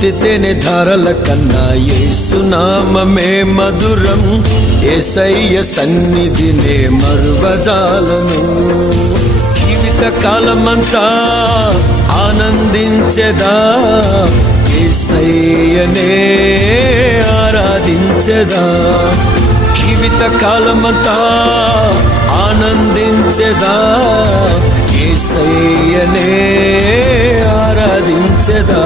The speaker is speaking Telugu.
కోటి తేనె ధారల కన్నా యేసునామమే మధురం. యేసయ్య సన్నిధినే మరువజాలను. జీవిత కాలమంతా ఆనందించెదా, యేసయ్యనే ఆరాధించెదా. జీవిత కాలమంతా ఆనందించెదా, యేసయ్యనే ఆరాధించెదా.